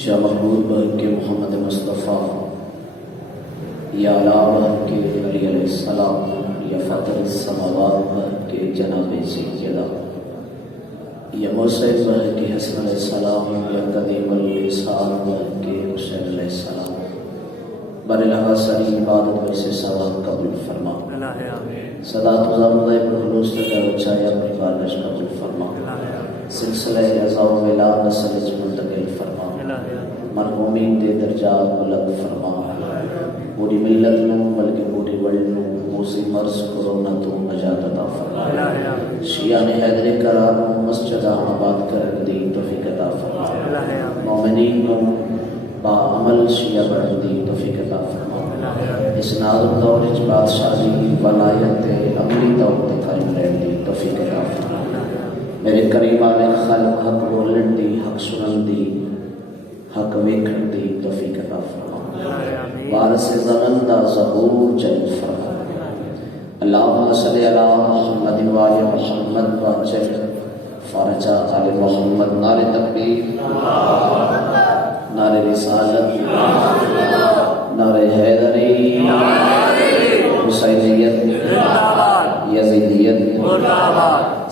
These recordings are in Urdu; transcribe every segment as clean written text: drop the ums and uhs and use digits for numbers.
شاہ محمود بہر کے محمد مصطفیٰ یا علا بہر کے علی علیہ السلام یا فاطر السماوات بہر کے جناب سیدہ یا موسیب بہر کے حسن علیہ السلام یا قدیم اللسان بہر کے حسین علیہ السلام برلہا سری عبادت میں سے ثواب قبول فرما صدات و زامدہ ابن حلوس تکہ وچایا اپنی بارش قبول فرما سلسلہ ازاو ملا نسل منتقل فرما مرحومین دے درجات بلند فرما پوری ملت نو بلکہ پوری ورلڈ نو موسی مرض کرونا تو نجات عطا فرما شیعہ نے حیدر کرام مسجد آباد کرن دی توفیق عطا فرما مومنین نو با عمل شیعہ بڑھن دی توفیق عطا فرما اس نازم دور وچ بادشاہی ولایت عملی طور تے قائم رہن دی توفیق عطا فرما میرے کریم والے خالق حق بولن دی حق سنن دی حق ویکھن دی توفیق عطا فرما وارث زمن دا ظہور جل فرما اللہم صلی علی محمد و آل محمد واجل فرجا آل محمد نعرہ تکبیر نعرہ رسالت نعرہ حیدری حسینیت یزیدیت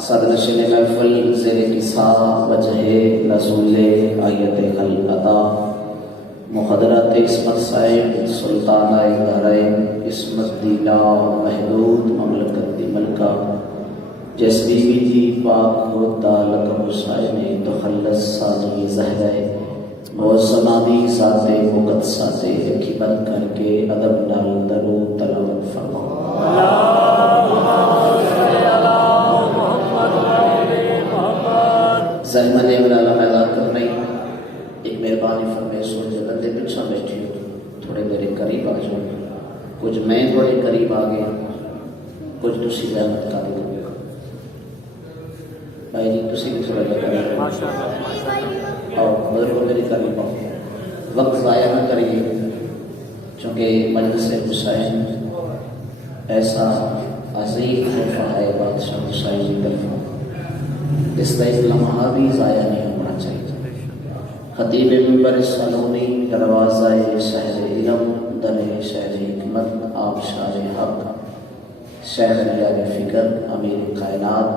صدرشن محفل زیر کسا وجہ رسول آیت العطا مخدرت عصمت صاحب سلطانہ دارین عصمت دی لا محدود مملکت دی ملکہ جس بی بی جی پاک ہوتا لقب حسین تخلص سانی زہرہ موسمہ دی ساتے مقدساتے اکھی بند کر کے ادب نال درود تلاوت فرما زحمت والا میدان کر رہی ایک مہربانی فرمائے سو جو بندے پیچھا بیٹھے ہو تھوڑے میرے قریب آ جاؤ کچھ میں تھوڑے قریب آ گیا کچھ تسی زحمت کا دے بھائی جی تسی بھی تھوڑا قریب آؤ بزرگوں میرے قریب آؤ وقت ضائع نہ کریے چونکہ مجلس حسین ایسا عظیم تحفہ ہے بادشاہ حسین کی طرف اس کا ایک لمحہ بھی ضائع نہیں ہونا چاہیے خطیب منبر سالونی دروازہ شہر علم در شہر حکمت آپ شار حق شہر یار فکر امیر کائنات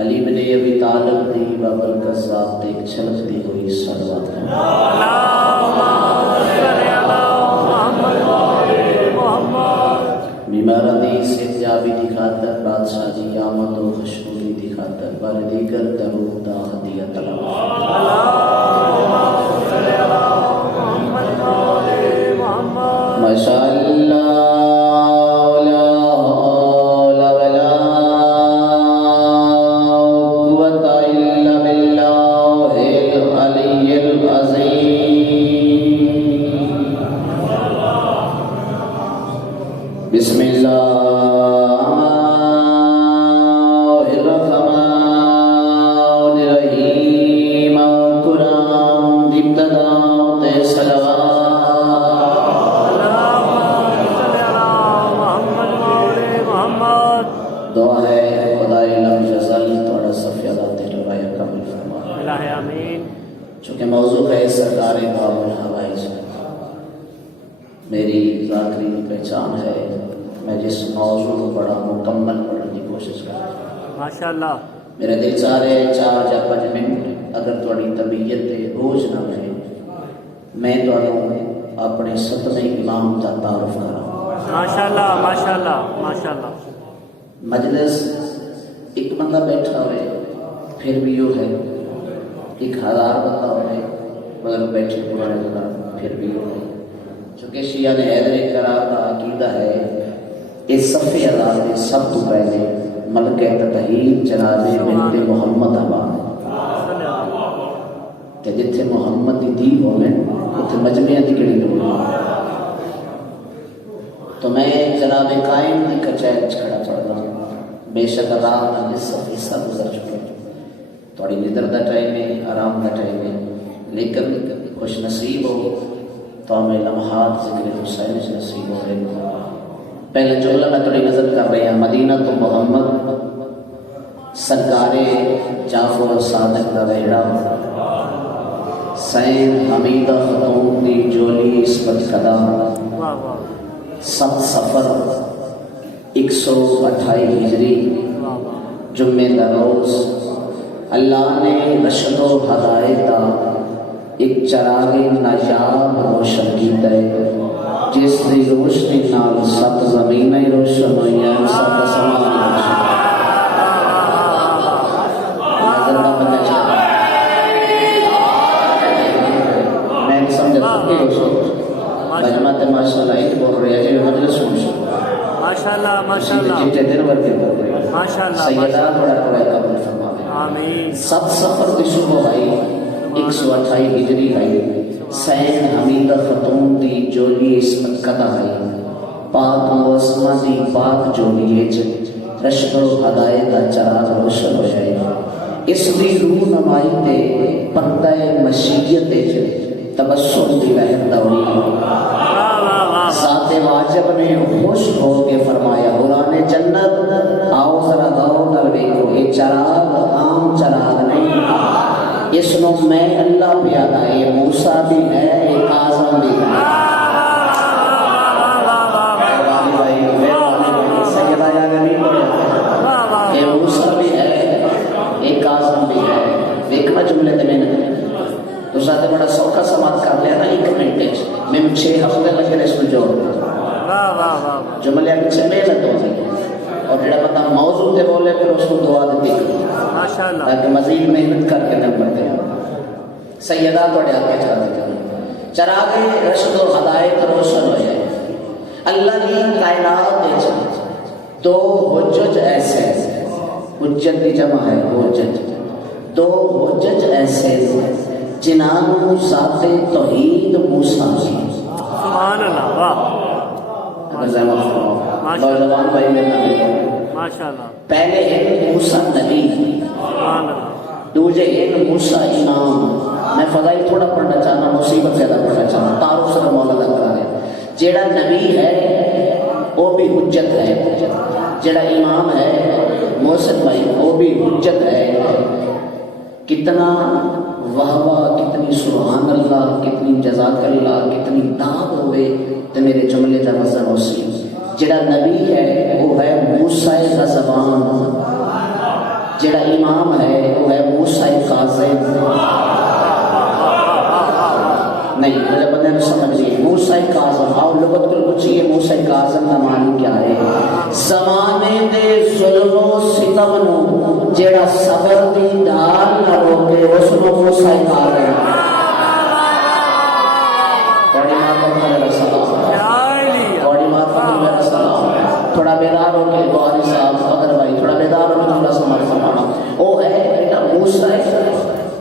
علی بن ابی طالب دی بابل کا ذات ایک چھلکتی ہوئی صلوات بیمار حدیث احتجابی دکھاتا بادشاہ جی آمد و خشنوری دکھاتا بر دیگر درود ہدیہ طلب ماشاءاللہ بسم اللہ الرحمن الرحیم قرآن ابتدا تے صلوات دعا ہے خدای لم یزل تھوڑا صفیہ ذات روایہ کامل فرما آمین چونکہ موضوع ہے سرکار باب الحوائج میری ذاکری پہچان ہے میں جس موضوع کو بڑا مکمل پڑھنے کی کوشش کر رہا ہوں ماشاءاللہ میرے دل چاہ رہے 4 یا 5 منٹ اگر تھوڑی طبیعت بوجھ نہ رہے میں تمہیں اپنے 7ویں امام کا تعارف کراؤں ماشاءاللہ ماشاءاللہ ماشاءاللہ مجلس ایک بندہ بیٹھا ہوئے پھر بھی یہ ہے 1000 بندہ ہوئے مگر بیٹھے پرانے بندہ پھر بھی یہ ہے چونکہ شیعہ نے حیدر کرام کا عقیدہ ہے اس صفحے ازاد میں سب تو پہلے ملکہ تطہیر جناب بنت محمد آباد کہ جتھے محمد دی دھی ہونے اتھے مجمعہ دی کڑی لوگ تو میں جناب قائم دی کچائے کھڑا پڑ رہا ہوں بے شک رات میں نصف حصہ گزر چکے تھوڑی ندر دا ٹائم ہے آرام دا ٹائم ہے لیکن خوش نصیب ہو تو ہمیں لمحات ذکر حسین سے نصیب ہو رہے ہیں پہلے جملہ میں تھوڑی نظر کر رہی ہیں مدینہ تو محمد سرکار جعفر صادق دا ویڑا حسین حمیدہ خاتون دی جولی عصمت قدم 7 صفر 128 ہجری جمعے دا روز اللہ نے رشد و ہدایت ایک چراغ نایاب روشن کیتا ہے جس دی روشنی نال 7 زمینیں روشن ہوئی ہیں 7 آسمان روشن نظر نہ پتہ چلا میں نہیں سمجھا تھکی روشن مجمعات ماشاءاللہ ایک بول رہے ہیں جو مجلس روشن ماشاءاللہ جیتے دن ورکے بول رہے ہیں سیدہ بڑا قبل فرماوے 7 صفر کی صبح آئی 128 ہجری آئی حسین حمیدہ خاتون دی جولی عصمت قدم آئی پاک موسمہ دی پاک جولی رشد و ہدایت دا چراغ روشن ہو جائے اس دی روح نمائی تے پردہ مشیت تبسم دی لہر دوری ذات واجب نے خوش ہو کے فرمایا قرآن جنت آؤ ذرا غور نال دیکھو یہ چراغ عام چراغ نہیں اس نو میں اللہ پیادا ہے یہ موسیٰ بھی ہے یہ کاظم بھی ہے سیدہ یا غریب یہ موسیٰ بھی ہے یہ کاظم بھی ہے دیکھنا جملے تے میں نے تو زیادہ بڑا سوکھا سماعت کر لیا نا 1 منٹ میں 6 ہفتے لگے اس میں جوڑ جملے پیچھے میں لگو اور جڑا بندہ موضوع تے بولے پھر اس کو دعا دیتی تاکہ مزید محنت کر کے نہ پڑتے ہیں سیدہ توڑے آگے چاہتے ہیں چراغ رشد و ہدایت روشن ہو جائے اللہ کی کائنات دے چاہتے دو حجج ایسے حجت کی جمع ہے حجج دو حجج ایسے جنانو ذات توحید موسیٰ سبحان اللہ اگر زیمہ نوجوان بھائی میں نبی پہلے ایک موسیٰ نبی دوجہ ایک موسیٰ امام میں فضائل تھوڑا پڑھنا چاہنا مصیبت زیادہ پڑھنا چاہنا تعارف سے مولا لگا ہے جیڑا نبی ہے وہ بھی حجت ہے جیڑا امام ہے محسن بھائی وہ بھی حجت ہے کتنا واہ کتنی سبحان اللہ کتنی جزاک اللہ کتنی داد ہوئے تو میرے جملے کا وزن ہو سی جڑا نبی ہے وہ ہے موسیٰ غضبان جڑا امام ہے وہ ہے موسیٰ کاظم نہیں مجھے بندے نے سمجھ لی موسیٰ کاظم آؤ لغت کو پوچھئے موسیٰ کاظم کا معنی کیا ہے زمانے دے ظلم و ستم نو جڑا صبر دی ڈال نہ روکے اس نو موسیٰ کاظم بڑی ماں پر میرا سلام بڑی ماں پر میرا سلام تھوڑا بیدار ہو کے بہاری صاحب قدر بھائی تھوڑا بیدار ہو کے جملہ سمجھ فرمانا وہ ہے بیٹا موسیٰ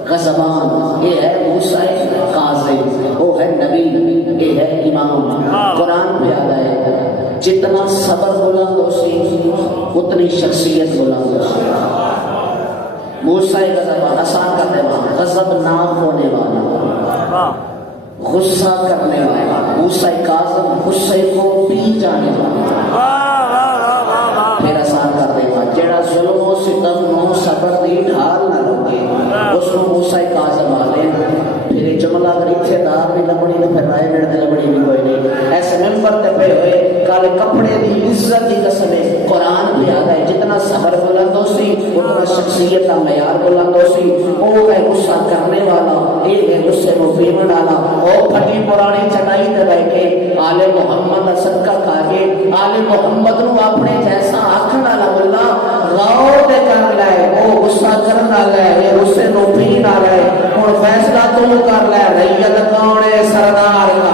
غضبان یہ ہے موسیٰ کاظم وہ ہے نبی یہ ہے امام قرآن پہ آتا ہے جتنا صبر بلند ہو سی اتنی شخصیت بلند ہو سی موسیٰ غضبان آسان کرنے والا غضب ناک ہونے والا غصہ کرنے والا موسیٰ کاظم غصے کو پی جانے والا پھر آسان کر دے گا جیڑا ظلم و ستم نو صبر دی ڈھال نہ روکے اس کو موسیٰ کاظم آلے پھر جملہ اگر اتھے دار بھی لبڑی تو پھر رائے میرے دے لبڑی بھی کوئی نہیں ایسے ممبر تے پہ ہوئے کالے کپڑے دی عزت دی قسم ہے قرآن بھی آگا ہے جتنا صبر بلند ہو سی اتنا شخصیت کا معیار بلند ہو سی وہ ہے غصہ کرنے والا ایک ہے غصے کو پیمن ڈالا اور پھٹی پرانی چٹائی تے بیٹھے آل محمد صدقہ کھا کے آل محمد نو اپنے جیسا آکھن والا ملا غور دے کر لائے وہ غصہ کرنا لائے یہ غصے نو پی نہ لائے اور فیصلہ تو کر لائے ریت کون ہے سردار کا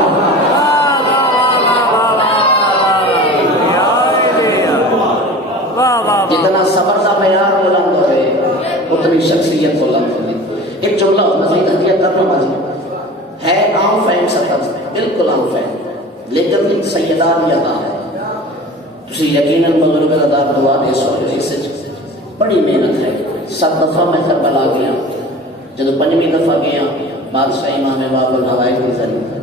جتنا صبر کا معیار بلند ہوئے اتنی شخصیت بلند ہوئی ایک جملہ مزید حقیقت کرنا ماجی ہے عام فہم سطح بالکل عام فہم لیکن سیدہ بھی ادا ہے تسی یقیناً مغرب ادار دعا دے سو اس بڑی محنت ہے 7 دفعہ میں کربلا گیا جب 5ویں دفعہ گیا بادشاہ امام باب الحوائج کی ذریعہ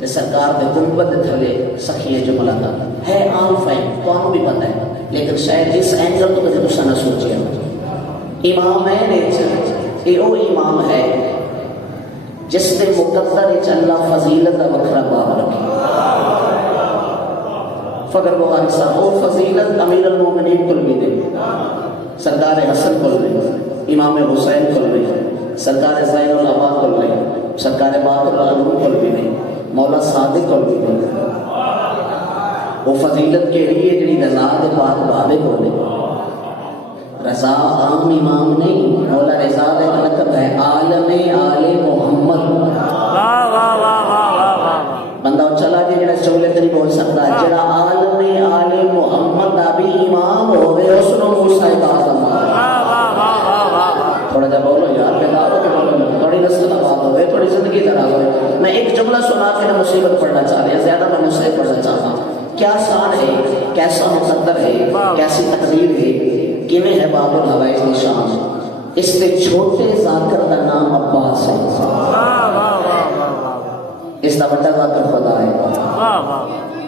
تے سرکار دے گنبد تھلے سخی جملہ دا ہے عام فہم تو بھی پتہ ہے لیکن شاید اس اینگل تو کبھی دوسرا نہ سوچے امام ہے یہ وہ امام ہے جس نے مقدر اللہ فضیلت کا وکھرا باب رکھی. فخر بخاری صاحب وہ فضیلت امیر المومنین کل بھی دے، سردار حسن کل بھی، امام حسین کل بھی، سرکار زین العباد کل بھی، سرکار باقر العلوم کل بھی نہیں، مولا صادق کل بھی نہیں. وہ فضیلت کے لیے جڑی رضا دے پاک بابے کو دے. رضا عام امام نہیں، مولا رضا دے لقب ہے عالم آل محمد. بندہ چلا جی جڑا چولے تے نہیں بول سکتا، جڑا عالم آل محمد دا بھی امام ہوے اس نو موسی اعظم. تھوڑا جا بولو یار، بیدار ہو کے بولو، تھوڑی نسل آباد ہوئے، تھوڑی زندگی دراز ہوئے. میں ایک جملہ سنا کے مصیبت پڑھنا چاہ رہا، زیادہ میں مصیبت پڑھنا چاہتا ہوں. کیا شان ہے، کیسا مقدر ہے، کیسی تقدیر ہے، کیویں ہے باب الحوائج کی شان. اس نے چھوٹے ذاکر کا نام عباس ہے، اس کا بڑا ذاکر خدا ہے.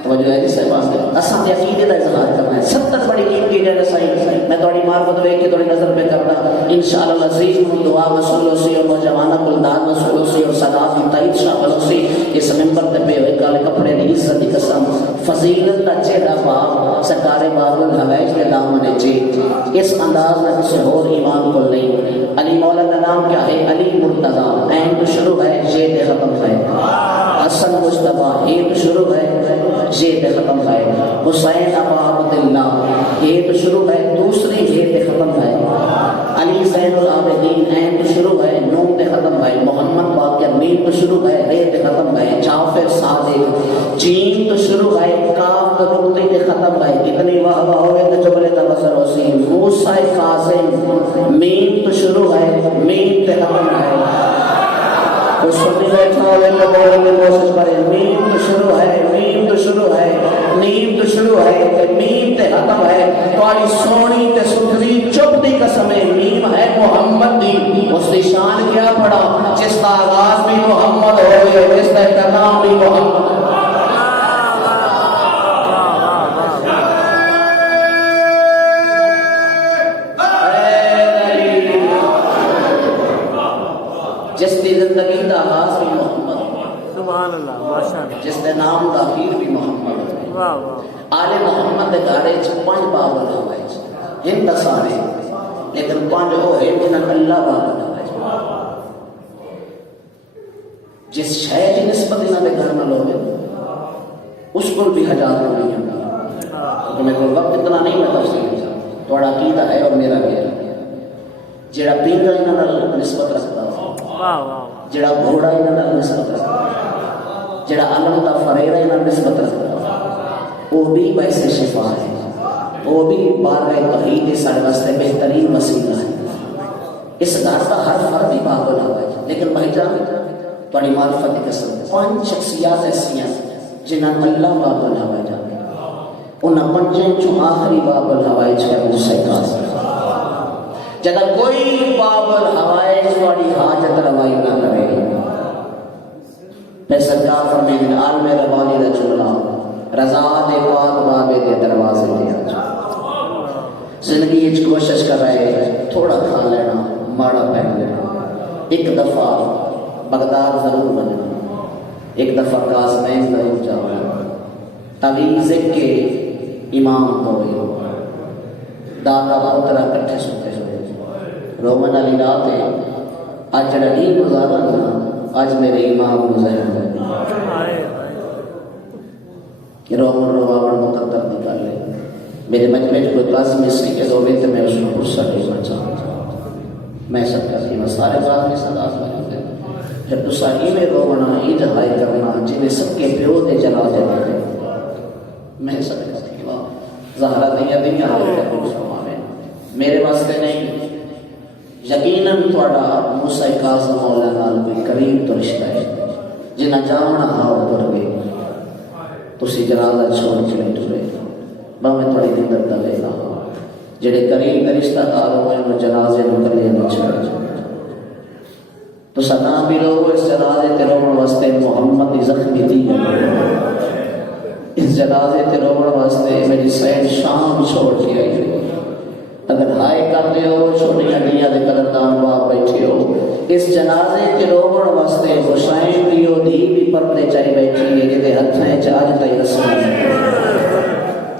توجہ ہے جس سے بات ہے اساں دے عقیدے دا اظہار کرنا ہے. 70 بڑی نیند کی جائے صحیح. میں تھوڑی معرفت ویکھ کے تھوڑی نظر پہ کرنا انشاءاللہ العزیز. دعا وصول سی اور نوجوانہ کل داد وصول سی اور صدا کی تائید شامل سی. اس ممبر تے پہ ہوئے کالے کپڑے دی عزت دی قسم فضیلت دا چہرہ باب سرکار باب الحوائج کے دامن چ اس انداز میں کسی اور ایمان کو نہیں. علی مولا کا نام کیا ہے؟ علی مرتضی. این تو شروع ہے، یہ تے ختم ہے. حسن مصطفیٰ، یہ تو شروع ہے، یہ تے ختم ہے. حسین ابا عبداللہ، یہ تو شروع ہے، دوسری یہ تے ختم ہے. علی زین العابدین، این تو شروع ہے، نون تے ختم ہے. محمد باقر، میم تو شروع ہے، رے تے ختم ہے. جعفر صادق، جیم تو شروع ہے، کاف تو نقطے تے ختم ہے. اتنی واہ واہ ہوئے تو جبلے تا بسر حسین. موسیٰ کاظم، میم تو شروع ہے، میم تے ختم ہے. وہ سنی بیٹھا ہوئے تو بولے میں کوشش کرے. میم تو شروع ہے، میم تو شروع ہے، نیم تو شروع ہے، میم تے ختم ہے. تھوڑی سونی تے ستھری چپ دی قسم ہے، میم ہے محمد دی. اس دی شان کیا پڑا جس کا آغاز بھی محمد ہوئے، جس کا اختتام بھی محمد. جس کی زندگی دا آغاز بھی محمد، سبحان اللہ، ماشاءاللہ. جس کے نام دا آخر بھی محمد. واہ واہ. آل محمد دے گھرے چ 5 باب الحوائج ہن تا سارے، لیکن 5 وہ ہے جنہاں اللہ باب الحوائج. جس شے کی نسبت انہاں دے گھر نال ہوے اس کو بھی حجات نہیں ہے. تو میرے کو وقت اتنا نہیں میں تفصیل تھوڑا عقیدہ ہے اور میرا بھی ہے. جڑا پیندا انہاں نال نسبت رکھتا، جڑا گھوڑا انہاں نال نسبت رکھتا، جڑا علم دا فریرہ انہاں نال نسبت رکھتا، وہ بھی باعث شفا ہے. وہ بھی بارگاہ توحید سارے واسطے بہترین وسیلہ ہے. اس گھر کا ہر فرد ہی باب الحوائج. لیکن بھائی جان تھوڑی معرفت کی قسم 5 شخصیات ایسی ہیں جنہاں اللہ باب الحوائج آتے ہیں. انہاں 5 چوں آخری باب الحوائج ہے موسیٰ کاظم. جب کوئی باب الحوائج تھوڑی حاجت روائی نہ کرے، میں سرکار فرمائیں عالم ربانی دا چولا رضا دے پاک بابے دے دروازے دے آجا. زندگی اچ کوشش کر رہے تھوڑا کھا لینا، ماڑا پہن لینا. ایک دفعہ بغداد ضرور بننا، ایک دفعہ قاسمین ضرور جانا. تعویذ کے امام کوئی دادا پترا کٹھے سوتے ہوئے رومن علی رات ہے. آج جڑا این گزارا نا، آج میرے امام گزر ہے کہ رومن روابڑ مقدر نکال لے. میرے مجمع کو قاسم اس کے دو بیت میں اس کو پرسا نہیں چاہتا. میں سب کرتی ہوں سارے بات میں صدا سمجھتے ہیں. پھر تو ساری میں رونا عید ہائی کرنا جنہیں سب کے پیو دے جلا دے دے. میں سب کرتی ہوں زہرہ دنیا ہائی کرنا میرے واسطے نہیں. یقیناً تھوڑا موسیٰ کاظم مولا نال کوئی قریب تو رشتہ ہے. جنہ جامنا ہاؤ پر گئے تسی جنازہ چھوڑ کے ٹرے میں تھوڑی دندر دا لے رہا. جڑے قریب کا رشتہ دار ہوئے وہ جنازے میں کر لیے چھوڑ. تو سنا بھی لوگ اس جنازے تے روڑ واسطے محمد دی زخمی دی. اس جنازے تے روڑ واسطے میری سید شام چھوڑ کے آئی. اگر ہائے کرتے ہو چھوٹی ہڈیاں دے قدردان باپ بیٹھے ہو اس جنازے کے روغن واسطے حسین دیو دی بھی پردے چاہی بیٹھی ہے جدے ہتھیں چاج تائی رسم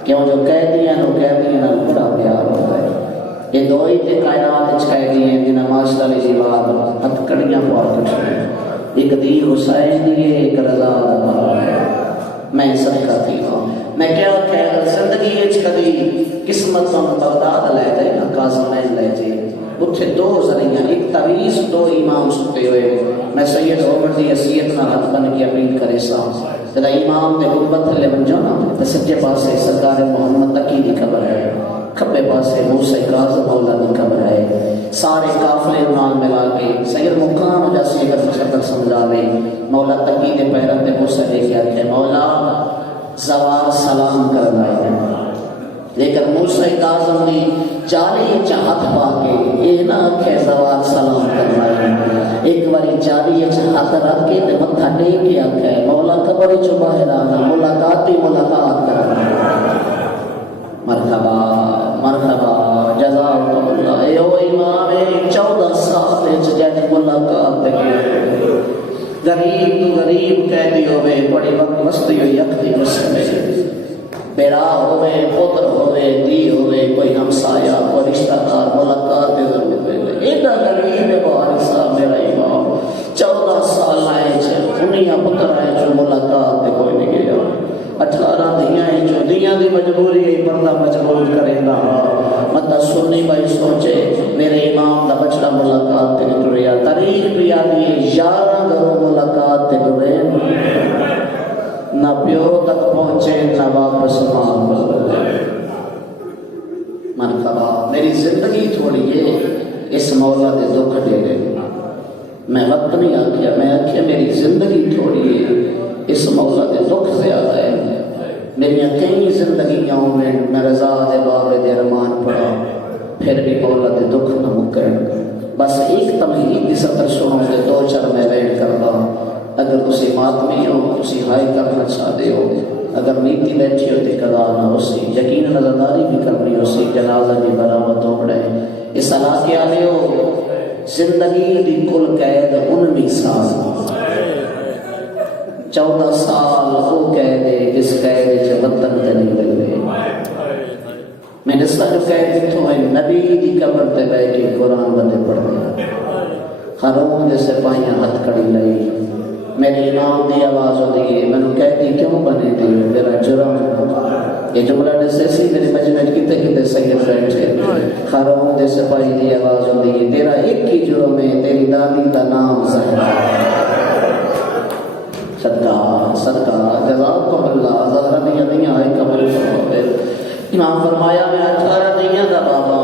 کیوں جو قیدیاں نو قیدیاں نو بڑا پیار ہوتا ہے یہ دو ہی تے کائنات قیدی ہیں جنہیں ماشاء اللہ جی بات ہتھ کڑیاں پار کٹھیں ایک دی حسین دی ہے ایک رضا دا ہے میں صدقہ تھی ہوں میں کیا کہہ زندگی اچ کدی قسمت تو بغداد لے جائے نا قاسمین لے جائے اتھے دو ذریعہ ایک تعویذ دو امام ستے ہوئے میں سید عمر دی حیثیت نہ ہاتھ بن کے اپیل کرے سا جدا امام دے گنبد تھلے بن جاؤ نا تے سجے پاسے سرکار محمد تقی دی قبر ہے کھبے پاسے موسی کاظم مولا دی قبر ہے سارے قافلے نال ملا کے سید مقام جیسے اگر مستقل سمجھاوے مولا تقی دے پیروں تے موسی لے کے آتے مولا زوال سلام کرنا ہے لیکن موسی کاظم دی جالی چاہت پا کے یہ نہ کہ زوال سلام کرنا ہے ایک باری جالی چاہت رکھ کے تے متھا ٹیک کے آکھے مولا قبر چوں باہر آنا ملاقات کرنا مرحبا مرحبا جزاکم اللہ اے او امام 14 سال وچ جے ملاقات تے غریب تو غریب قیدی ہوئے بڑی وقت مستی ہوئی اکھتی مسلم بیڑا ہوئے پتر ہوئے دی ہوئے کوئی ہمسایا کوئی رشتہ دار ملاقات دے ضرورت ہے ایڈا غریب بہاری صاحب میرا امام 14 سال آئے چھے انہیاں پتر آئے جو ملاقات دے کوئی نہیں گیا 18 دیاں ہیں جو دیاں دی مجبوری ہے پردہ مجبور کرے گا مطلب سنی بھائی سوچے میرے امام دا بچڑا ملاقات دے ٹریا تاریخ بھی آدھی 11 گھروں ملاقات دے ٹرے نہ پیو تک پہنچے نہ واپس ماں مرحبا میری زندگی تھوڑی ہے اس مولا دے دکھ دے دے میں وقت نہیں آکھیا میں آکھیا میری زندگی تھوڑی ہے اس مولا دے دکھ زیادہ ہے میری کئی زندگیاں ہوئے میں رضا دے بابے دے رمان پڑا پھر بھی مولا دے دکھ نہ مکر بس ایک تمہید دی سطر سنوں دے 2-4 میں ویٹ کرتا اگر تسی ماتمی ہو تسی ہائی کرنا چاہتے ہو اگر نیتی بیٹھی ہوتی قضا نہ ہو سی یقین نظرداری بھی کرنی ہو سی جنازہ بھی برآمد ہو پڑے اس علاقے آلے ہو زندگی دی کل قید 19 سال 14 سال وہ قید ہے جس قید سے وطن تے نہیں لگے میں نے سر قید تو ہے نبی دی قبر تے بیٹھی قرآن بندے پڑھتے خارون جیسے پائیاں ہتھ کڑی لئی میرے امام دی آواز ہوتی ہے میں نے کہتی کیوں بنے دی میرا جرم یہ جملہ نے سیسی میرے مجمع کتے کتے سید بیٹھے خارون دے سپاہی دی آواز ہوتی ہے تیرا ایک ہی جرم ہے تیری دادی دا نام زہرا صدقہ صدقہ جزاکم اللہ زہرا دیا دیا آئے قبول فرمائے امام فرمایا میں 18 دیا دا بابا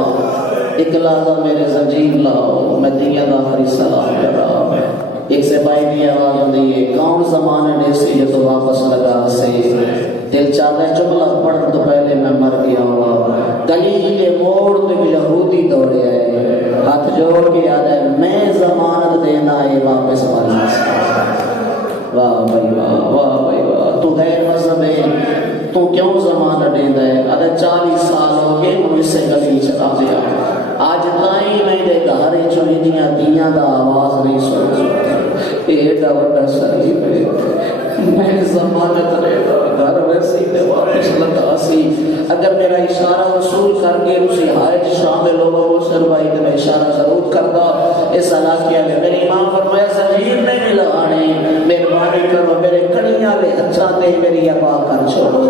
ایک لازم میرے زنجیر لاؤ میں دیا دا آخری سلام کر رہا ایک سپاہی دی آواز ہوتی ہے کون زمانے نے سے یہ تو واپس لگا سے دل چاہتا ہے جملہ پڑھ تو پہلے میں مر گیا ہوا گلی کے موڑ پہ بھی یہودی دوڑے آئے ہاتھ جوڑ کے آ جائے میں ضمانت دینا ہے واپس مرنا واہ بھائی واہ بھائی واہ تو غیر مذہب ہے تو کیوں ضمانت دینا ہے آدھا 40 سال ہو گئے مجھ سے گلی چلا دیا آج تائیں میں دے گھارے چوئی دیاں دا آواز نہیں سوچ ایڈا وڈا شریف ہے میں ضمانت رہے گا گھر ویسی تے واپس لگا سی اگر میرا اشارہ وصول کر کے اسی حائج شامل ہوگا وہ سروائی تے میں اشارہ ضرور کرتا اس علاقے میں میری امام فرمایا زنجیر نہیں لگانے مہربانی کرو میرے کڑیاں لے اچھا تے میری ابا کر چھوڑو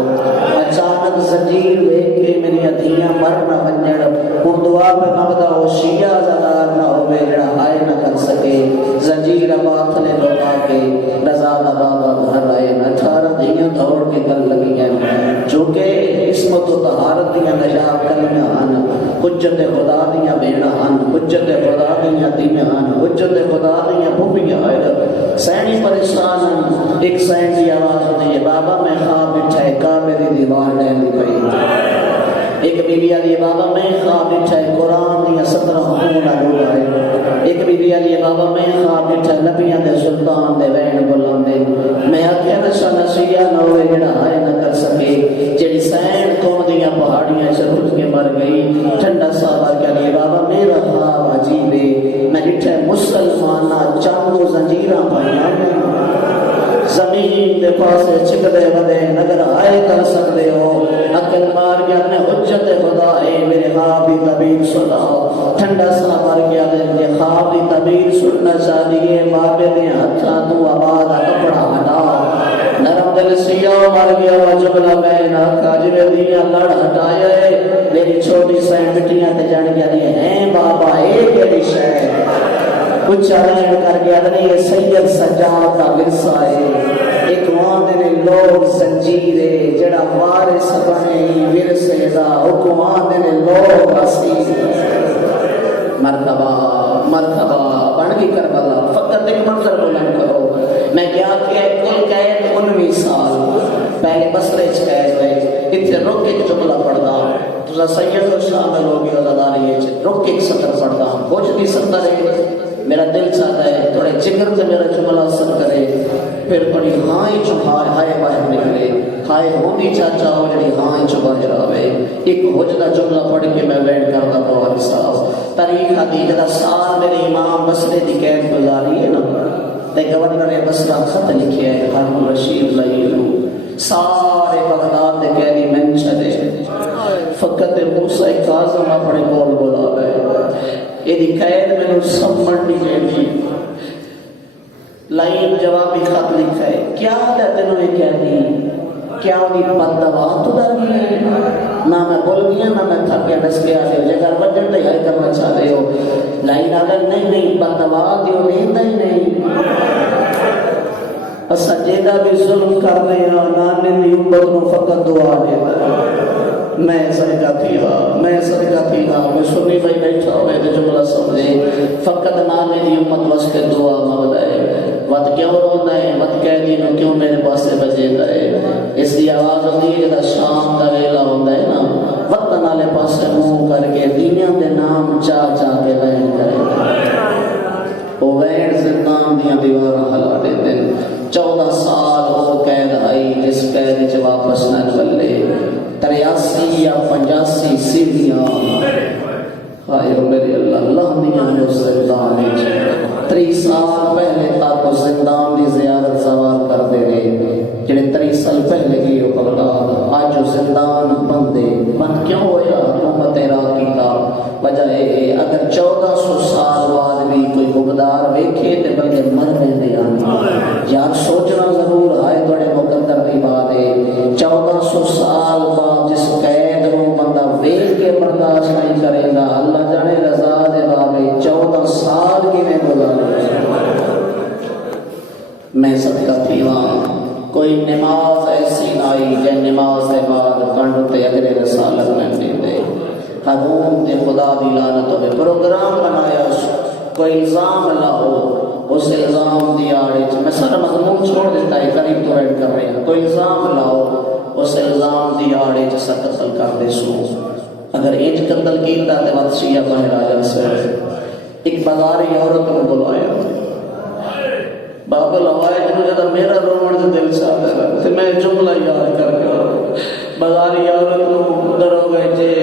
اچانک زنجیر لے کے میری ادھیاں مر نہ بنجڑ ہن دعا پہ مانگدا ہو شیعہ زدار نہ ہوئے جڑا ہائے نہ کر سکے زنجیر ابا تھلے لگا کے رضا دا بابا گھر آئے 18 دیاں دوڑ کے کل لگی ہیں جو کہ عصمت و طہارت دیاں نجاب کلیاں ہن حجت خدا دیاں بیڑا ہن حجت خدا دیاں دیاں ہن حجت خدا دیاں بھوپیاں ہیں سینی پریشان ہن ایک سین کی آواز ہوتی ہے بابا میں خواب بٹھائے کعبے دی دیوار ڈین دی پئی ایک بیوی آلی بابا میں خواب بٹھائے قرآن دیا 17 حکومہ لوگ آئے ایک بیوی آلی بابا میں خواب بٹھائے نبیان دے سلطان دے وین بلان دے میں آکھیا نشا نشیہ نہ ہوئے جڑا آئے نہ کر سکے جڑی سین قوم دیا پہاڑیاں چرخ کے مر گئی ٹھنڈا صحابہ کے لیے بابا میرا خواب عجیب ہے میں جٹھے مسلمان زمین دے پاسے چکدے ودے نظر آئے کر سکتے ہو عقل مار گیا نے حجت خدا ہے میرے خواب دی تعبیر سناؤ ٹھنڈا سا مار گیا نے خواب دی تعبیر سننا چاہیے بابے دے ہتھاں تو آباد کپڑا ہٹا نرم دل سیاہ مار گیا وہ جملہ میں نہ کاجرے دیا لڑ ہٹایا ہے میری چھوٹی سی مٹیاں تے جان گیا ہیں بابا ایک کیڑی شے کچھ عالم کر گیا نہیں یہ سید سجاد کا ورثہ ہے ایک وہاں نے لوگ زنجیرے جڑا وارث بنے ورثے دا حکمان نے لوگ رسی مرتبہ مرتبہ بن گئی کربلا فقط ایک منظر بلند کرو میں کیا کہ کل قید 19 سال پہلے بصرے قید ہوئے اتنے رک کے جملہ پڑھتا تو سید و شامل ہو گیا اداداری ہے رک کے سطر پڑھتا کچھ بھی سطر ہے میرا دل چاہتا ہے تھوڑے جگر سے میرا جملہ اثر کرے پھر تھوڑی ہائیں چھپائے ہائے باہر نکلے ہائے ہوندی چاچا ہو جڑی ہائیں چھپا جراوے ایک حجدہ جملہ پڑھ کے میں ویٹ کرتا ہوں صاحب تاریخ آتی جدا سال میرے امام بصرے دی قید گزاری ہے نا تے گورنر بصرہ خط لکھے ہے ہارون رشید لائلو سارے بغداد دے قیدی من چلے فقط موسیٰ کاظم اپنے بول بولا گئے یہ قید میں نے سمجھ نہیں گئی لائن جوابی خط لکھا ہے کیا کہتے انہوں نے کہہ دی کیا انہی بددوا تو در گئی نہ میں بول گیا نہ میں تھک گیا بس گیا لے اگر وجن تو یہی کرنا چاہ رہے ہو لائن اگر نہیں بددوا دیو نہیں تو نہیں سجدہ بھی ظلم کر رہے ہیں نانے دی امت کو فقط دعا دیتا میں صدقہ تھی میں صدقہ تھی میں سنی بھائی بیٹھا ہوئے تو جملہ سمجھے فقط نانے دی امت واسطے دعا مبدائے وقت کیوں روندہ ہے وقت کہہ دی نو کیوں میرے پاسے بجے ہے اس کی آواز ہوتی ہے کہ شام کا ویلا ہوندہ ہے نا وقت نالے پاسے منہ کر کے دنیا دے نام چاہ چاہ کے وین کرے وہ وین زندان دیا دیوارہ حلا دیتے 14 سال وہ قید آئی جس قید چ واپس نہ چلے 83 یا 85 سیڑھیاں ہائے میرے اللہ دیا جو زندان 30 سال پہلے تک وہ زندان دی زیارت سوال کر دے رہے جنہیں 30 سال پہلے کی وہ بغداد آج وہ زندان بندے بند کیوں ہویا حکومت عراقی کا وجہ ہے اگر 1400 سال بعد بھی کوئی حکمدار ویکھے تے بندے مر رہے ہیں یار سوچنا ضرور ہے تھوڑے مقدر کی بات ہے 1400 سال بعد جس قید رو بندہ ویکھ کے برداشت نہیں کرے گا اللہ جانے رضا دے بابے 14 سال کی میں گزارے میں صدقہ تھی وہاں کوئی نماز ایسی نائی جے نماز دے بعد کنڈتے اگرے رسالت میں دے حکومت خدا دی لعنت ہوئے پروگرام بنایا کوئی الزام نہ ہو اس الزام دی آڑے میں سارا مضمون چھوڑ دیتا ہے قریب تو ریڈ کر رہے ہیں کوئی الزام نہ ہو اس الزام دی آڑے جیسا قتل کر دے سو اگر ایج قتل کیتا تے وقت شیعہ باہر آ جا سکتے ایک بازاری عورت کو بلایا بابا لوائے جنہوں جدہ میرا رومن سے دل چاہتا ہے تو میں جملہ یاد کر کے بازاری عورت کو در ہو گئے جے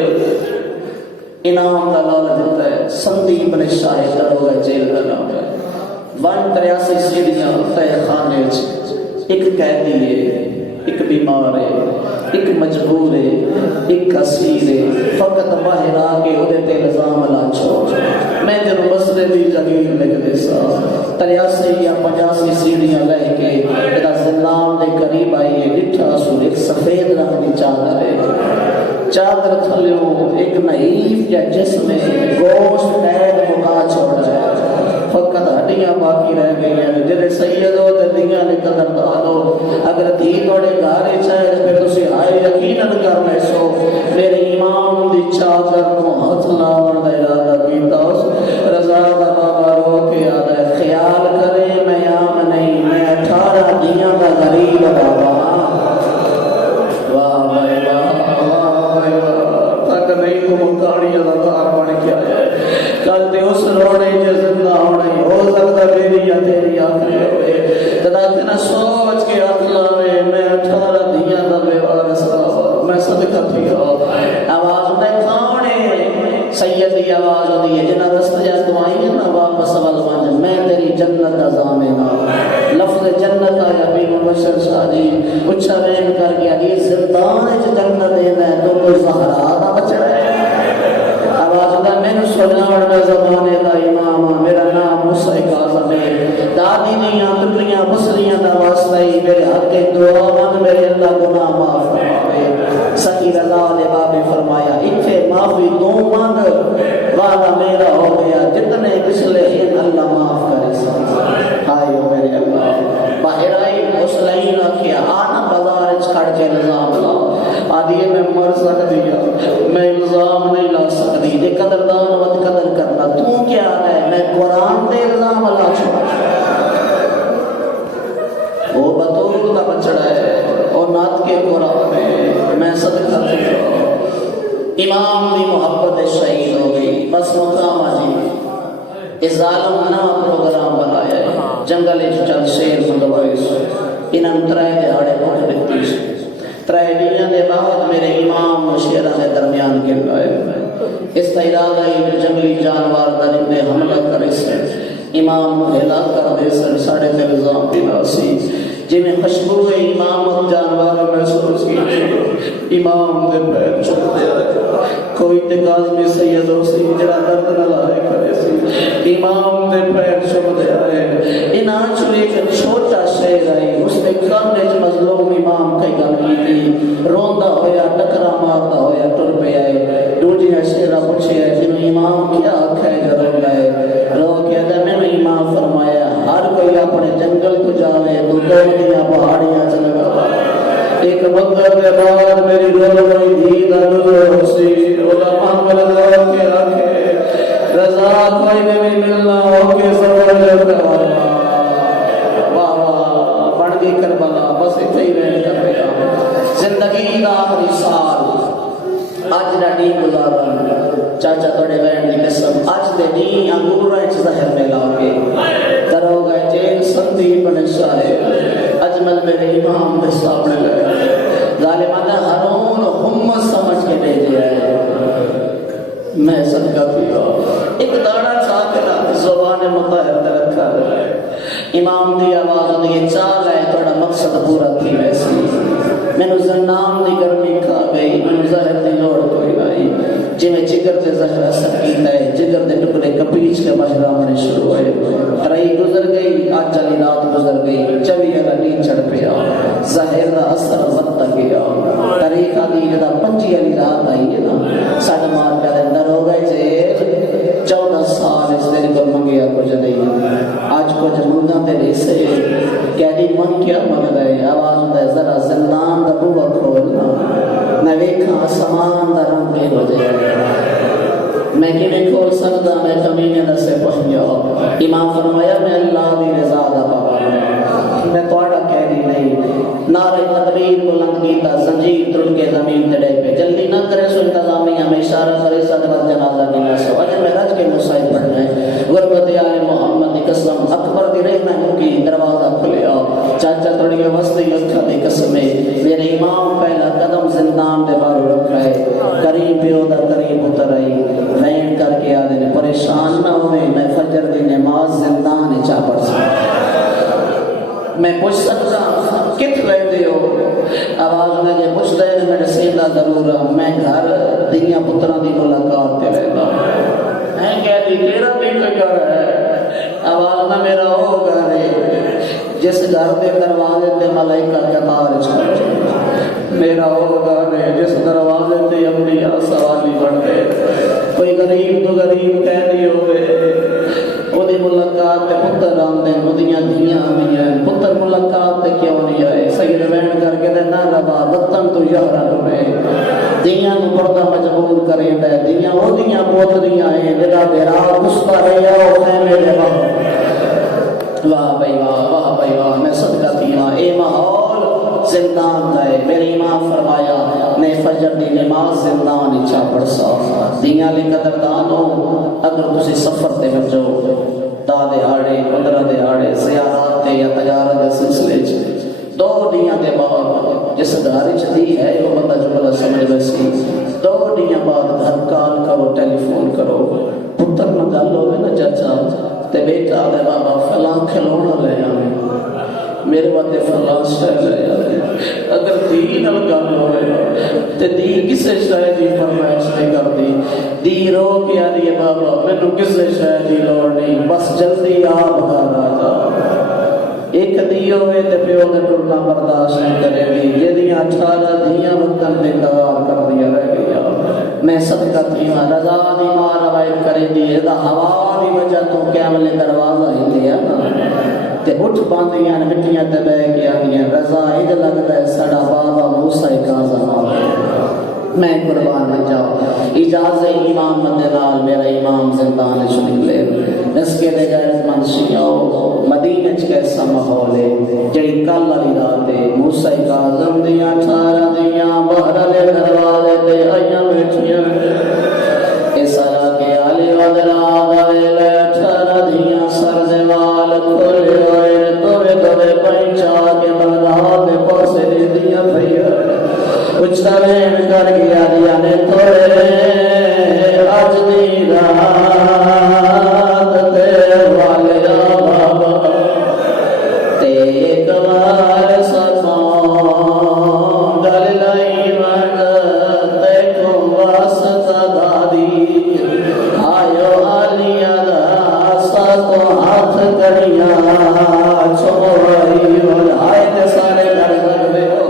انعام کا لالا دیتا ہے سندیپ نے شاہ در ہو گئے جیل کا نام ہے 183 سیڑھیاں تہ خانے ایک قیدی ہے ایک بیمار ہے ایک مجبور ہے ایک اسیر ہے فقط باہر آ کے ادھے تے الزام لا چھوڑ میں جنہوں مسئلے بھی جگیر لگ دے سا 83 یا 85 سیڑھیاں لے کے جدا زندان دے قریب آئی ہے ڈٹھا سو ایک سفید رنگ دی چادر ہے چادر تھلیوں ایک نحیف یا جسم گوشت قید مکا چھوڑ ہے فقط ہڈیاں باقی رہ گئی ہیں جنہیں سید ہو دنیا نے قدر دانو اگر تھی توڑے گھارے چاہے پھر تسی آئے یقیناً کر میں سو میرے امام دی چادر کو ہاتھ لاؤن دا ارادہ کیتا اس رضا دا بابا رو کے آدھا خیال کرے میں عام نہیں میں 18 دیاں دا غریب بابا واہ بھائی واہ تک نہیں تو مکاڑی ادھار بڑھ کے آیا کل تے اس روڑے جو زندہ ہونے ہو سکتا میری یا تیری آخری ہوئے تدا تینا سوچ کے اطلاوے میں 18 دیاں دا بے وارس میں صدقہ تھی آواز میں کھانے سید دی آواز ہوتی ہے جنہ رست جا تو آئی ہے نا واپس والوان میں تیری جنت ازامنا لفظ جنت آیا بھی روشن شاہ جی اچھا وین کر گیا جی زندان وچ جنت دینا ہے تو کوئی زہرا دا بچڑا ہے آواز دا مینوں سناون دا زمانے دا امام میرا نام موسی کاظم ہے دادی دیاں ٹٹیاں بسریاں دا واسطہ ہی میرے حق دعا مانگ میرے اللہ گناہ معاف فرماوے سکی رضا دے بابے فرمایا اتھے معافی تو مانگ وعدہ میرا ہو گیا جتنے پچھلے ان اللہ معاف کرے سب آئے ہو میرے اللہ باہر آئی اس لائن کیا آنا بازار چھڑ کے الزام لا آدھی میں مر سکتی میں الزام نہیں لا سکتی دے قدردان وقت قدر کرنا تو کیا ہے میں قرآن دے الزام لا چھوڑا وہ بطول کا بچڑا ہے اور نات کے قرآن میں صدقہ تھی امام دی محبت شہید ہو گئی بس مقام آجی اس ظالم نہ پروگرام بنایا ہے جنگل چل شیر مندوائی سے انہاں ترائے دے آڑے بہت بکتی سے ترائے دیاں دے بعد میرے امام شیرہ دے درمیان گر گئے اس تعداد آئی جنگلی جانوار درندے حملہ کرے سے امام ہلا کر دے سن ساڑھے تے نظام پیدا سی جی میں خوشبو امامت جانوار محسوس کی امام دے پیر چھپ دیا کوئی تکاز میں سید ہو سی جرا درد نہ لائے کرے سی امام دے پیر چھپ دیا ہے ان آنچو ایک چھوٹا شہر آئی اس نے کامنے جو مظلوم امام کئی گل کی تھی روندہ ہویا ٹکرا مارتا ہویا ٹر پہ آئے دوجی شہرہ پوچھے ہے جنہوں امام کیا کھائے جو رو گئے رو کہتا میں امام فرمایا ہر کوئی اپنے جنگل کو جاوے تو دیا پہاڑیاں چل گا ایک مدر کے بعد میری رو گئی دید رو سی علماء ملدہ کے آنکھے رضا کوئی بھی ملنا ہو کے سبر کروا واہ بڑھ گئی کربلا بس اتھے ہی رہنے کر رہا زندگی دا آخری سال آج دا ڈی گزارا چاچا توڑے بین دی قسم آج دے ڈی انگور رہے زہر میں لاؤ گے درو گئے جیل سندی بن شاہے اجمل میرے امام دے سامنے لگے ظالمانہ ہرون حمد سمجھ کے دے دیا ہے میں صدقہ پیا ایک داڑا ساکرہ زبان مطاہر تے رکھا ہے امام دی آواز دی چال ہے توڑا مقصد پورا تھی ویسی میں نو زنام دی گرمی کھا گئی میں نو زہر دی لوڑ کوئی آئی جی میں جگر دے زہر اثر کیتا ہے جگر دے ٹکڑے کپیچ کے مہرہ ہونے شروع ہوئے رئی گزر گئی آج جلی رات گزر گئی چوی علی چڑھ پیا زہر دا اثر وقت گیا طریقہ دی جدا پنجی علی رات آئی ہے نا ساڑھ مار کے اندر ہو گئے جے 14 سال اس دن کو منگیا کچھ نہیں آج کچھ مندہ تیرے سے کہہ من کیا مگد ہے آواز دے ذرا زندان دا بوبا کھولنا میں ویکھاں سامان دا رنگ کے ہو جائے میں کیویں کھول سکتا میں کمینے دا سے پہنچا امام فرمایا میں اللہ دی رضا دا پابند میں توڑا کہہ دی نہیں نعرہ تکبیر بلند کیتا زنجیر ترٹ کے زمین تے ڈے پہ جلدی نہ کرے سو انتظامیہ میں اشارہ کرے صدرت جنازہ کی نہ سو اجر میں رج کے مصائب پڑھ رہے غربت آل محمد دی قسم اکبر دی رحمت کی دروازہ کھلیا چاچا توڑی کے وسطی اکھا دی قسمیں میرے امام پہلا قدم زندان دے بارو رکھا ہے قریب پیو دا قریب اتر آئی وین کر کے آدھے نے پریشان نہ ہوئے میں فجر دی نماز زندان چا پڑھ سکتا میں پوچھ سکتا کت رہتے ہو آواز نے جے پوچھ دے نے میرے سیدہ ضرور میں گھر دنیا پترہ دی ملاقات تے رہتا میں کہہ دی تیرا بھی کوئی گھر ہے آواز نہ میرا ہو گھر ہے جس گھر دے دروازے تے ملائکہ قطار چھوڑ میرا ہو گھر ہے جس دروازے تے انبیاء سوالی بڑھتے کوئی غریب تو غریب کہنی ہوئے وہ دی ملاقات تے پتر آن دیں وہ دیاں دھیاں آنیاں پتر ملاقات تے کیوں نہیں آئے سید وین کر کے دے نہ ربا وطن تو یارا لڑے دیاں نو پردہ مجبور کریں دے دیاں وہ دیاں بہت دیاں ہیں جدا بیرا کستا رہے ہو خیمے دے واہ بھائی واہ میں صدقہ دیا اے ماحول زندان دے میرے امام فرمایا میں فجر دی نماز زندان اچھا پڑھ سا دیاں لے قدردان ہو اگر تسی سفر تے بچو دا دے آڑے 15 دے آڑے زیارات تے یا تجارت دے سلسلے چ دو دیاں دے بعد جس گھر چ دی ہے وہ بندہ جو بلا سمجھ ویسی دو دیاں بعد گھر کال کرو ٹیلی فون کرو پتر نہ گل ہوئے نا چاچا تے بیٹا دے بابا فلاں کھلونا لے آئے میرے واسطے فلاں شے لے آئے اگر دین نال گل ہوئے تے دی کسے شے دی فرمائش نہیں کردی دی رو کے آدھی بابا مینوں کسے شے دی لوڑ نہیں بس جلدی آپ گھر آ جا ایک دی ہوئے تے پیو نے ٹرنا برداشت نہیں کرے گی جہدیاں 18 دھیاں وطن دے کار کر دیا رہ گیا میں صدقہ تھی رضا دی ماں روایت کرے دی ادا ہوا دی وجہ تو قیامت دروازہ ہی لیا تے اٹھ باندیاں مٹیاں تے بہ کے آنیاں رضا اج لگتا ہے سڑا بابا موسیٰ کاظم میں قربان بن جاؤ اجازت امام مدنال میرا امام زندان چ نکلے اس کے دے غیرت مند شیعو مدینہ چ کیسا ماحول ہے جڑی کل والی رات ہے موسیٰ کاظم دیاں 18 دیاں باہر والے دروازے تے آئیاں بیٹھیاں اس طرح کے علی ودرا گئے 18 دیاں سر زوال کھولے ہوئے توے توے پہنچا کے بغداد دے پاسے دیاں پھیا اچھلیں کر گیا دیا نے تھوڑے اج دی رات تے والے بابا تے ایک بار ساتوں گل لائی من تے کو واسطہ دادی آیو آلیا دا ساتوں ہاتھ کریاں چھوڑی ودھائے تے سارے کر سکتے ہو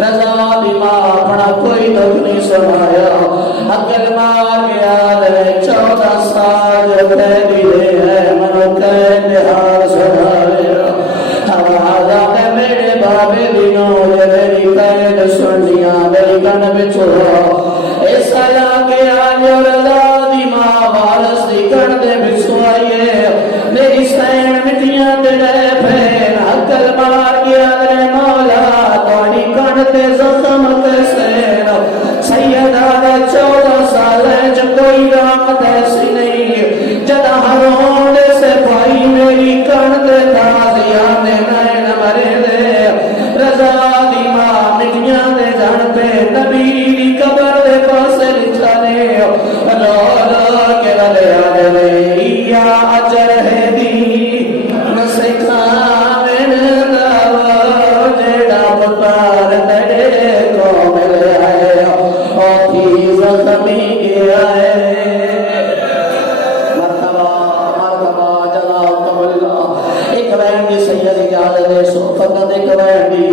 رضا دی ماں اپنا کوئی دکھ نہیں سنایا عقل مار گیا 14 سال جو قیدی دے ہے منو قید حال سنایا آوازہ نے میرے بابے دنوں جے میری قید سنیا میری کن بچھوا ایسا یا کہ آج رضا دی ماں وارس دی کن دے بچھوائیے میری سین مٹیاں دے رہے پھین عقل مار گیا دے مولا توڑی کن دے زخم دے سین سیدہ دے 14 سال ہے جو کوئی رامت ایسی نہیں جدہ ہرون دے سے بھائی میری کن دے تازیاں دے نین مرے دے رضا دی ماں مٹیاں دے جن پہ نبی دی قبر دے پاسے لچھانے لولا کے لے آنے لے یا اجر ہے دی نسکھا من دعوہ جیڑا پتار تڑے کو ملے آئے اوتھی زخمی گیا ہے مرتبہ جلال قبلہ ایک وینڈی سید اجازت سو فقط ایک وینڈی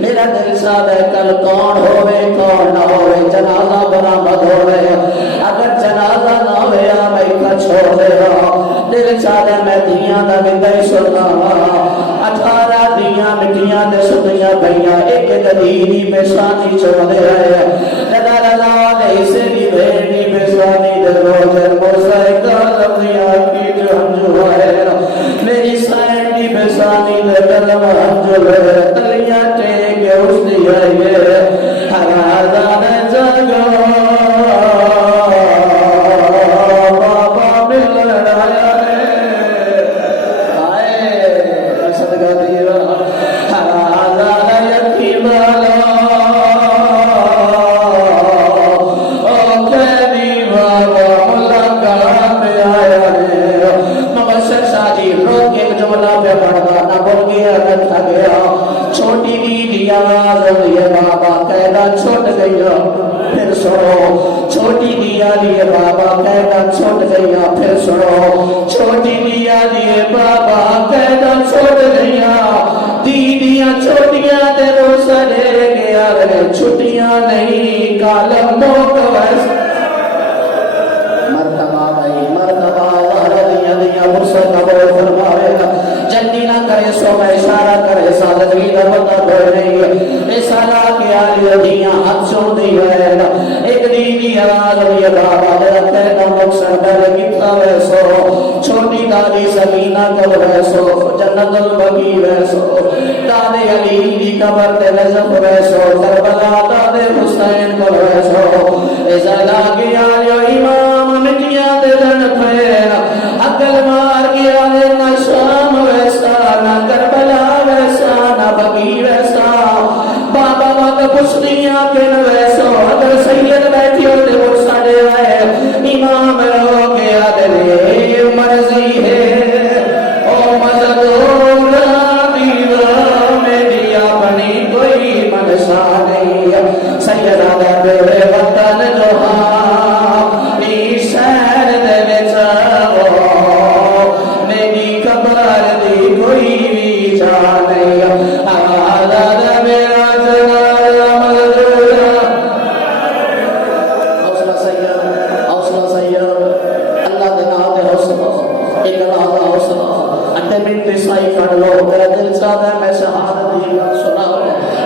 میرا دل ساتھ ہے کل کون ہوئے کون نہ ہوئے جنازہ برآمد ہوئے اگر جنازہ نہ ہوئے میں کا چھوڑ دے دل چاہے میں دیاں دا مندائی سننا 18 دیاں مٹیاں دے سنیاں بھئیاں ایک دلیلی پیشانی چھوڑ دے رہے لگا لگا دے اسے بھی بھیڑی پیشانی دے روزے موسیٰ کالم دیا کی جو ہنجو ہے میری سائن دی پیشانی دے قلم ہنجو ہے تلیاں ٹیک اس دیا یہ ہر آزاد جگہ چھوٹی دی آواز یہ بابا قیدہ چھوٹ گیا پھر سنو چھوٹی دیا دیے بابا قیدہ چھوٹ گیا پھر سنو چھوٹی دیا دیے بابا قیدہ چھوٹ گیا دیدیاں چھوٹیاں دے روسہ دے گیا چھٹیاں نہیں کالم موک ویسا مرتبہ بھائی مرتبہ دیا مرسل قبول فرماوے گا جنگی نہ کرے سو میں اشارہ کرے سادگی کا پتہ کوئی نہیں ہے رسالہ کی آلی دیاں حد چھوڑ دی ہے ایک دی آواز ہوئی بابا درتے نہ مقصد پہلے کتا ویسو چھوٹی دادی سکینہ کب ویسو جنت البقی ویسو دادے علی دی قبر تے نظف ویسو کربلا دادے حسین کب ویسو رسالہ کی آلی امام مٹیاں دے دن پھیر عقل مار گیا نہ شام ویسا نہ کربلا ویسا نہ بقی ویسا بابا وقت پشتیاں کن ویسو اگر سید بیٹھی ہوتے وہ سڑے آئے امام رو گیا دلے مرضی ہے او مزدور دیوہ میں دیا بنی کوئی منشا نہیں سیدہ دا بے وطن جو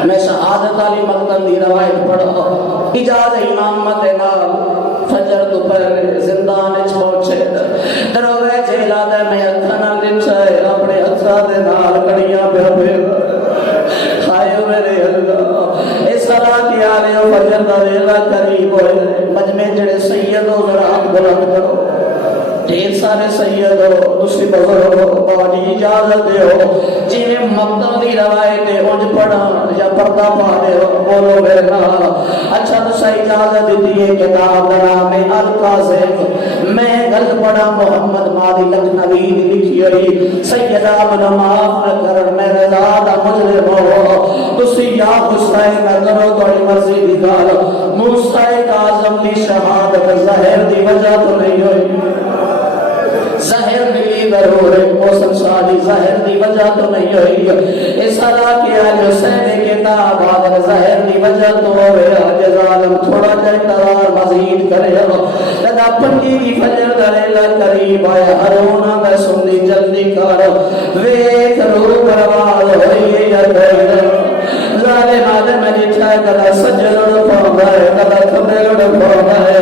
میں شہادت علی مقتل دی روایت پڑھا اجازت امامت نال فجر دوپہر زندان وچ پہنچے دروے جیلا دے میں اکھاں لچھے اپنے ہتھاں دے نال کڑیاں پھر ہائے میرے اللہ اس صلاۃ علی فجر دا ویلا قریب ہوئے مجمع جڑے سید ہو ذرا ہاتھ بلند کرو ڈھیر سارے سید ہو دوسری بزرگ ہو بانی اجازت دے ہو جنہیں مقتل دی روایت انج پڑھا یا پردہ پا دے ہو بولو میرے نال اچھا تو صحیح اجازت دیتی ہے کتاب کا نام ہے القاسم میں غلط پڑھا محمد ماضی لکھنوی لکھی ہوئی سیدہ من معاف نہ کر میں رضا دا مجرم ہو تسی یا حسین نہ کرو تھوڑی مرضی دی گال موسیٰ کاظم دی شہادت ظاہر دی وجہ تو نہیں ہوئی ظاہر ملی ضرور محسن شاہ دی ظاہر دی وجہ تو نہیں ہوئی اس حالہ کی آج حسین کتاب آدھر ظاہر دی وجہ تو ہوئے آج ظالم تھوڑا جائے انتظار مزید کرے لگا پنگی کی فجر دلے قریب آئے ہرونا میں سنی جلدی کر ویک روح برباد ہوئی یا کوئی ظالم آدھر میں جیچھائے کدا سجل پھوڑ گئے کدا کھبیل پھوڑ گئے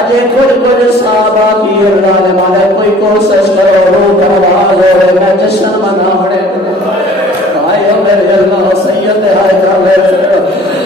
اجے کچھ صحابہ کی ظالم آدھر کوئی کوشش کرو روح برباد ہوئے میں جشن مناوڑے آئے میرے اللہ سید آئے کر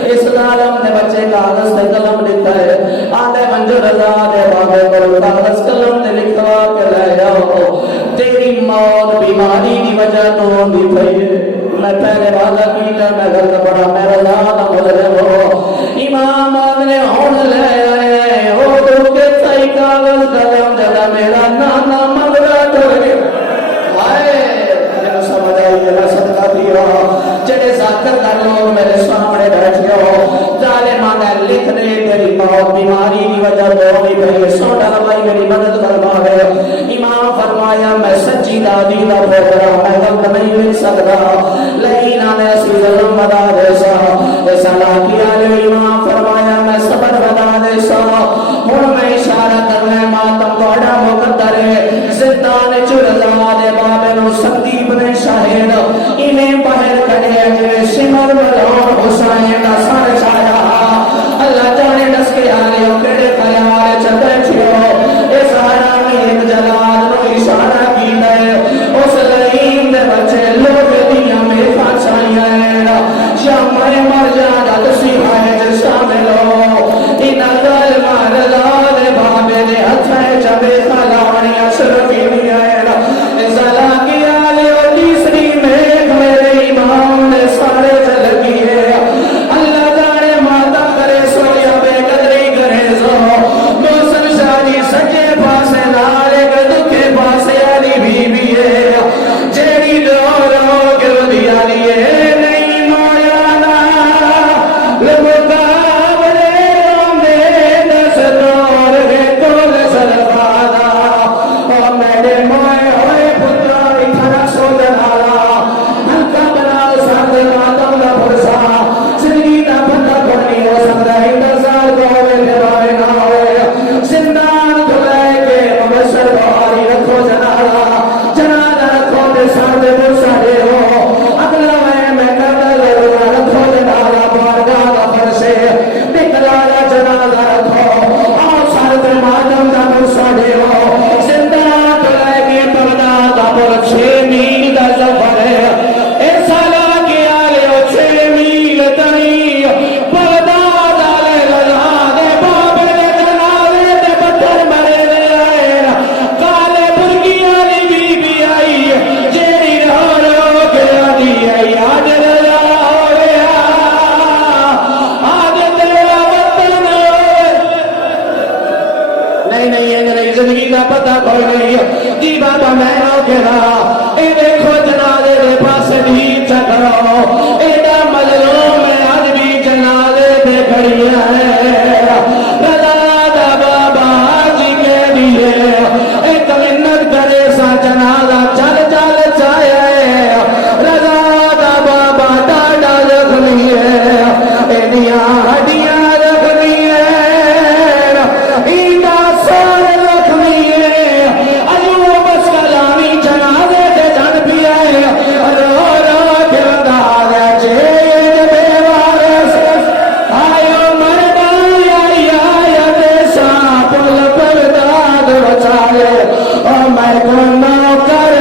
اس ظالم نے بچے کاغذ سے قلم لکھا ہے آدھے منجو رضا دے بابے کو کاغذ قلم نے لکھوا کے لے جاؤ تیری موت بیماری کی وجہ تو ہوندی پئی ہے میں پہلے وعدہ کیتا میں غلط پڑا میرا زیادہ مظلم ہو امام نے ہون لے آئے ہو تو کے صحیح کاغذ قلم جگہ میرا نانا مغرہ ٹھر گیا آئے جنہوں سمجھ آئی جنہوں صدقہ دیا جنہیں ذاکر کر لوگ میرے سامنے بیٹھ گئے ہو ظالمان نے لکھ دے تیری موت بیماری کی وجہ تو ہوئی بھئی سوڑا روائی میری مدد فرما ہے امام فرمایا میں سچی دادی دا پوترا میں غلط نہیں لکھ سکتا لیکن آنے اسی ظلم بدا دیسا ایسا لاکیا جو امام فرمایا میں صبر بدا دیسا ہن میں اشارہ کرنے ماتم بڑا مقدر ہے زندان چرزا دے بابے نو سندیب نے شاہد انہیں باہر کڑے جو شمر ملون حسین کا سر چھایا اللہ جانے دس کے آنے کڑے خیال چکے چھو اس حرامی ایک جلال نو اشارہ کی دے اس لئیم دے بچے لوگ دنیا میں پھانچائیں ہیں شام میں مر جانا تسی آئے جو شامل ہو ان ظالمہ رضا دے بابے دے ہتھائے جبے خلانی اشرفی نہیں آئے زلا کی آلے اور تیسری میں میرے امام نے سارے جل کیے اللہ جانے ماتا کرے سویا بے قدری کرے زو موسم شادی سجے پاسے نالے گردو کے پاسے آلی بھی بھی ہے جیڑی دو رو گردی آلی ہے نہیں مویانا لبکابرے میں دس دور ہے کول سرفادا اور میرے موئے ہوئے پترا اٹھانا سو جنالا ہلکا بناو ساتھ ماتم دا پرسا زندگی دا پتہ پڑنی ہو سکتا ہے انتظار کو ہوئے پھرائے نہ ہوئے زندان تو لے کے مبشر بہاری رکھو جنالا جنالا رکھو دے ساتھ پرسا دے ہو اگلا میں کرتا ضرور رکھو جنالا بارگاہ دا فرشے نکلایا جنالا رکھو اور ساتھ ماتم دا پرسا دے ہو زندان تو لے کے پردہ دا پر 6 میل دا سفر ہے ایسا لاکے آلے ہو 6 میل تری پردہ دالے لگا دے بابے دے جنالے دے بٹر مرے دے آئے کالے برگی آلی بھی آئی جیڑی رو کے آدھی آئی آج رجا ہوئے آج تیرا وطن نہیں یہ زندگی کا پتہ کوئی نہیں جی بابا میں نو کے رہا اے دیکھو جنالے دے پاس بھی چکرو ایڈا مظلوم میں آج بھی جنالے دے گھڑیاں ہیں رضا دا بابا جی کے لیے ایک منت کرے سا جنالہ چل چل چاہے رضا دا بابا ڈاڈا زخمی ہے ایڈیاں ہڈیاں زخمی ہے ایڈا سور زخمی ہے ایوب اس کلامی جنازے دے جن بھی آئے رو رو کے انداز جیل بے وارث آئیو مردہ یا دے ساں پل پر داد بچائے اور میں کو نوکر